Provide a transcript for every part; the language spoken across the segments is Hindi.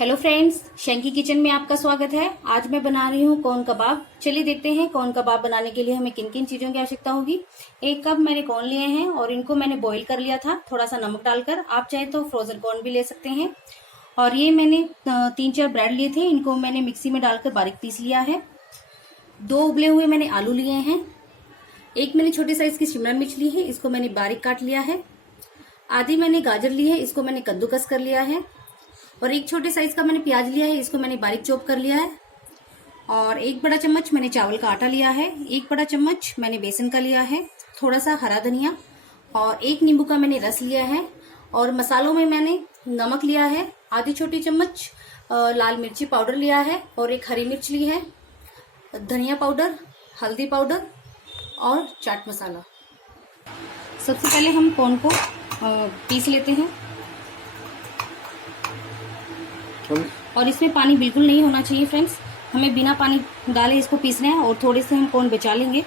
हेलो फ्रेंड्स, शंकी किचन में आपका स्वागत है। आज मैं बना रही हूँ कॉर्न कबाब। चलिए देखते हैं कॉर्न कबाब बनाने के लिए हमें किन किन चीजों की आवश्यकता होगी। 1 कप मैंने कॉर्न लिए हैं और इनको मैंने बॉईल कर लिया था थोड़ा सा नमक डालकर। आप चाहे तो फ्रोजन कॉर्न भी ले सकते हैं। और ये मैंने 3-4 ब्रेड लिए थे, इनको मैंने मिक्सी में डालकर बारीक पीस लिया है। 2 उबले हुए मैंने आलू लिए हैं। 1 मैंने छोटे साइज की शिमला मिर्च ली है, इसको मैंने बारीक काट लिया है। आधी मैंने गाजर ली है, इसको मैंने कद्दूकस कर लिया है। और 1 छोटे साइज का मैंने प्याज लिया है, इसको मैंने बारीक चॉप कर लिया है। और 1 बड़ा चम्मच मैंने चावल का आटा लिया है। 1 बड़ा चम्मच मैंने बेसन का लिया है। थोड़ा सा हरा धनिया और 1 नींबू का मैंने रस लिया है। और मसालों में मैंने नमक लिया है, आधी छोटी चम्मच लाल मिर्ची पाउडर लिया है और 1 हरी मिर्च ली है, धनिया पाउडर, हल्दी पाउडर और चाट मसाला। सबसे पहले हम कॉर्न को पीस लेते हैं। और इसमें पानी बिल्कुल नहीं होना चाहिए फ्रेंड्स, हमें बिना पानी डाले इसको पीसना है। और थोड़े से हम कॉर्न बचा लेंगे।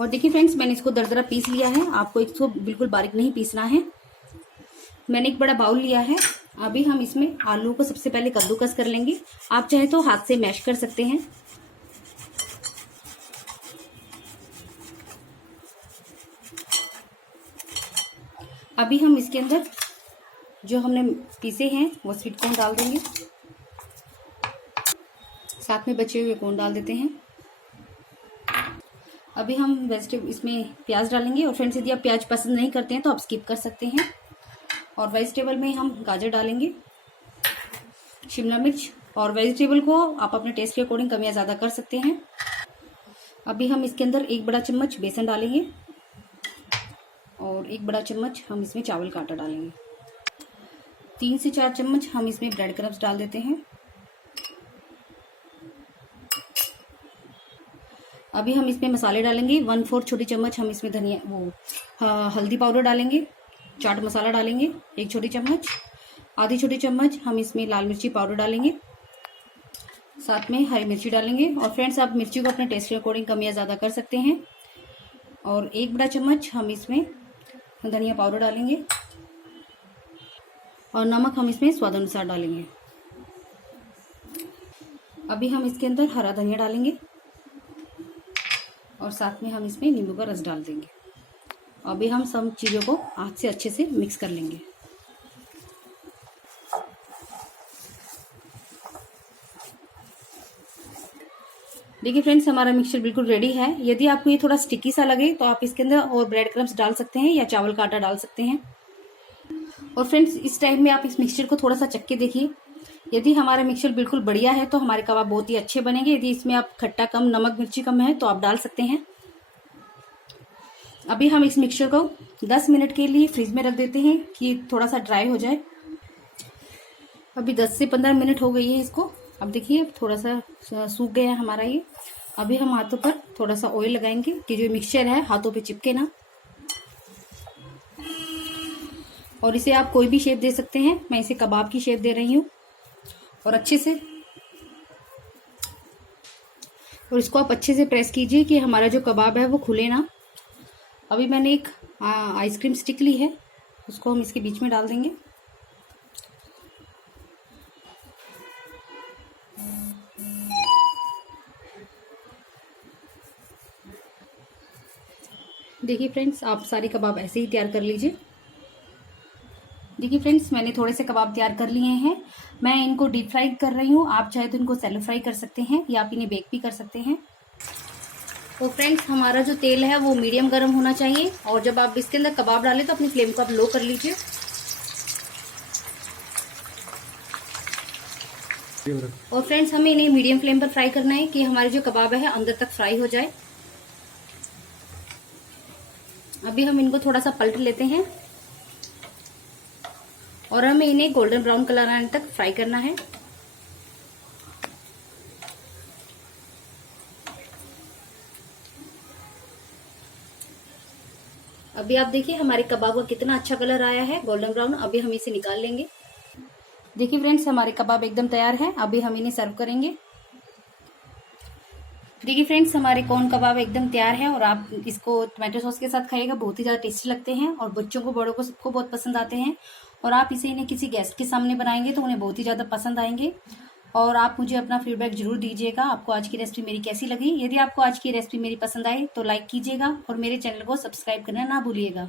और देखिए फ्रेंड्स, मैंने इसको दरदरा पीस लिया है। आपको इसको बिल्कुल बारीक नहीं पीसना है। मैंने एक बड़ा बाउल लिया है। अभी हम इसमें आलू को सबसे पहले कद्दूकस कर लेंगे। आप चाहे तो हाथ से मैश कर सकते हैं। अभी हम इसके अंदर जो हमने पीसे हैं वो स्वीट कॉर्न डाल देंगे। साथ में बचे हुए कॉर्न डाल देते हैं। अभी हम वेजिटेबल इसमें प्याज डालेंगे। और फ्रेंड्स, यदि आप प्याज पसंद नहीं करते हैं तो आप स्किप कर सकते हैं। और वेजिटेबल में हम गाजर डालेंगे, शिमला मिर्च। और वेजिटेबल को आप अपने टेस्ट के अकॉर्डिंग कम या ज़्यादा कर सकते हैं। अभी हम इसके अंदर 1 बड़ा चम्मच बेसन डालेंगे और 1 बड़ा चम्मच हम इसमें चावल का आटा डालेंगे। 3 से 4 चम्मच हम इसमें ब्रेड क्रम्स डाल देते हैं। अभी हम इसमें मसाले डालेंगे। 1/4 छोटी चम्मच हम इसमें हल्दी पाउडर डालेंगे, चाट मसाला डालेंगे 1 छोटी चम्मच। आधी छोटी चम्मच हम इसमें लाल मिर्ची पाउडर डालेंगे, साथ में हरी मिर्ची डालेंगे। और फ्रेंड्स, आप मिर्ची को अपने टेस्ट के अकॉर्डिंग कम या ज़्यादा कर सकते हैं। और 1 बड़ा चम्मच हम इसमें धनिया पाउडर डालेंगे और नमक हम इसमें स्वाद अनुसार डालेंगे। अभी हम इसके अंदर हरा धनिया डालेंगे और साथ में हम इसमें नींबू का रस डाल देंगे। अभी हम सब चीज़ों को हाथ से अच्छे से मिक्स कर लेंगे। देखिए फ्रेंड्स, हमारा मिक्सचर बिल्कुल रेडी है। यदि आपको ये थोड़ा स्टिकी सा लगे तो आप इसके अंदर और ब्रेड क्रम्स डाल सकते हैं या चावल का आटा डाल सकते हैं। और फ्रेंड्स, इस टाइम में आप इस मिक्सचर को थोड़ा सा चख के देखिए। यदि हमारा मिक्सचर बिल्कुल बढ़िया है तो हमारे कबाब बहुत ही अच्छे बनेंगे। यदि इसमें आप खट्टा कम, नमक मिर्ची कम है तो आप डाल सकते हैं। अभी हम इस मिक्सचर को 10 मिनट के लिए फ्रिज में रख देते हैं कि थोड़ा सा ड्राई हो जाए। अभी 10 से 15 मिनट हो गई है इसको। अब देखिए थोड़ा सा सूख गया है हमारा ये। अभी हम हाथों पर थोड़ा सा ऑयल लगाएंगे कि जो मिक्सचर है हाथों पे चिपके ना। और इसे आप कोई भी शेप दे सकते हैं। मैं इसे कबाब की शेप दे रही हूँ। और अच्छे से, और इसको आप अच्छे से प्रेस कीजिए कि हमारा जो कबाब है वो खुले ना। अभी मैंने एक आइसक्रीम स्टिक ली है, उसको हम इसके बीच में डाल देंगे। देखिए फ्रेंड्स, आप सारे कबाब ऐसे ही तैयार कर लीजिए। देखिए फ्रेंड्स, मैंने थोड़े से कबाब तैयार कर लिए हैं। मैं इनको डीप फ्राई कर रही हूँ। आप चाहे तो इनको सैलो फ्राई कर सकते हैं या आप इन्हें बेक भी कर सकते हैं। तो फ्रेंड्स, हमारा जो तेल है वो मीडियम गर्म होना चाहिए। और जब आप इसके अंदर कबाब डालें तो अपनी फ्लेम को आप लो कर लीजिए। और फ्रेंड्स, हमें इन्हें मीडियम फ्लेम पर फ्राई करना है कि हमारे जो कबाब है अंदर तक फ्राई हो जाए। अभी हम इनको थोड़ा सा पलट लेते हैं और हमें इन्हें गोल्डन ब्राउन कलर आने तक फ्राई करना है। अभी आप देखिए हमारे कबाब का कितना अच्छा कलर आया है, गोल्डन ब्राउन। अभी हम इसे निकाल लेंगे। देखिए फ्रेंड्स, हमारे कबाब एकदम तैयार हैं। अभी हम इन्हें सर्व करेंगे। देखिए फ्रेंड्स, हमारे कॉर्न कबाब एकदम तैयार है। और आप इसको टोमेटो सॉस के साथ खाइएगा, बहुत ही ज़्यादा टेस्टी लगते हैं और बच्चों को, बड़ों को, सबको बहुत पसंद आते हैं। और आप इसे इन्हें किसी गेस्ट के सामने बनाएंगे तो उन्हें बहुत ही ज़्यादा पसंद आएंगे। और आप मुझे अपना फीडबैक जरूर दीजिएगा, आपको आज की रेसिपी मेरी कैसी लगी। यदि आपको आज की रेसिपी मेरी पसंद आई तो लाइक कीजिएगा और मेरे चैनल को सब्सक्राइब करना ना भूलिएगा।